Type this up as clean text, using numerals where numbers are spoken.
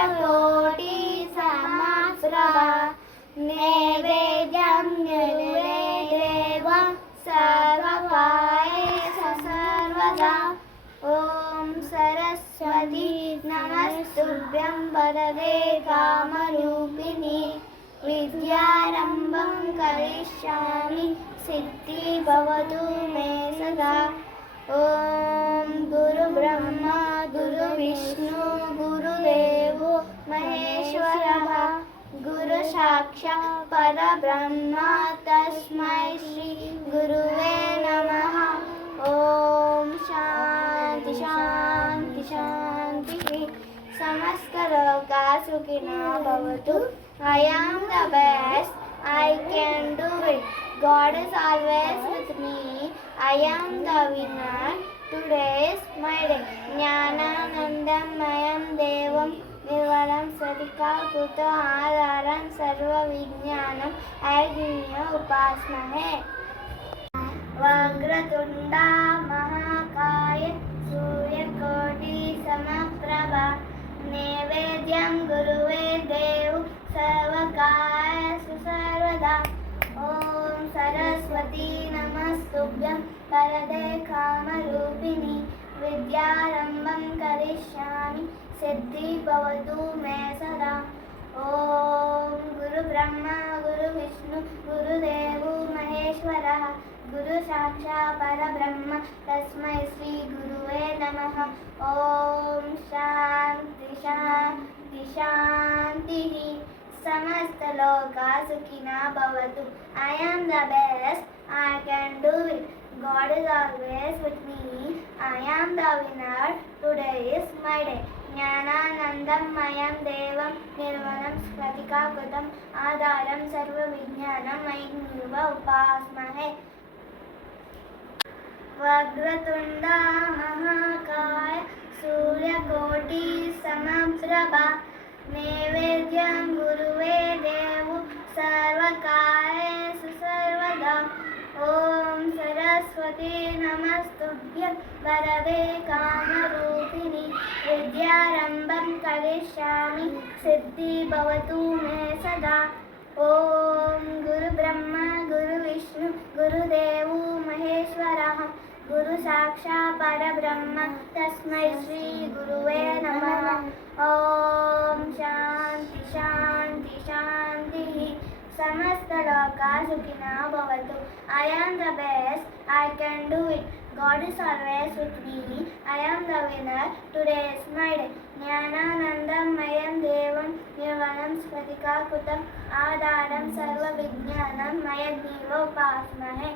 सूर्यकोटि समप्रभा नैवेद्यं निर्वेदेव सर्वकार्येषु सर्वदा। ॐ सरस्वती नमस्तुभ्यं वरदे कामरूपिणि विद्यारम्भं करिष्यामि सिद्धि भवतु मे सदा। ॐ गुरुब्रह्मा गुरुविष्णु गुरुदेवो महेश्वरः गुरुसाक्षात् परब्रह्म तस्मै श्री गुरुवे नमः। ॐ शान्ति शान्ति शान्तिः। समस्तलोकाः सुखिनः भवन्तु। I am the best. I can do it. God is always with me. I am the winner. Today is my day. ज्ञानानन्दमयं देवं निर्मलं स्फटिकाकृतिम् आधारं सर्वविज्ञानम् अग्निना उपास्महे। वक्रतुण्डा महाकाय सूर्यकोटि समप्रभा नैवेद्यं गुरुवे देव सर्वकार्येषु सर्वदा। ॐ सरस्वती नमस्तुभ्यं वरदे कामरूपिणि विद्यारम्भं करिष्यामि सिद्धि भवतु मे सदा। ॐ गुरुब्रह्मा गुरुविष्णु गुरुदेवो महेश्वरः गुरुसाक्षात् परब्रह्म तस्मै श्री गुरुवे नमः। ॐ शान्ति शान्ति शान्तिः। समस्तलोकाः सुखिनः भवन्तु। I am the best. I can do it. God is always with me. I am the winner. Today is my day. ज्ञानानन्दमयं देवं निर्मलं स्फटिकाकृतिम् आधारं सर्वविज्ञानम् अग्निना उपास्महे। वक्रतुण्डा महाकाय सूर्यकोटि समप्रभा नैवेद्यं गुरुवे देव सर्वकार्येषु सर्वदा। ॐ सरस्वती नमस्तुभ्यं वरदे कामरूपिणि विद्यारम्भं करिष्यामि सिद्धि भवतु मे सदा। ॐ गुरुब्रह्मा गुरुविष्णु गुरुदेवो महेश्वरः गुरुसाक्षात् परब्रह्म तस्मै श्री गुरुवे नमः। ॐ शान्ति शान्ति शान्तिः। समस्तलोकाः सुखिनः भवन्तु। I am the best. I can do it. God is always with me. I am the winner. Today is my day. ज्ञानानन्दमयं देवं निर्मलं स्फटिकाकृतिम् आधारं सर्वविज्ञानम् अग्निना उपास्महे।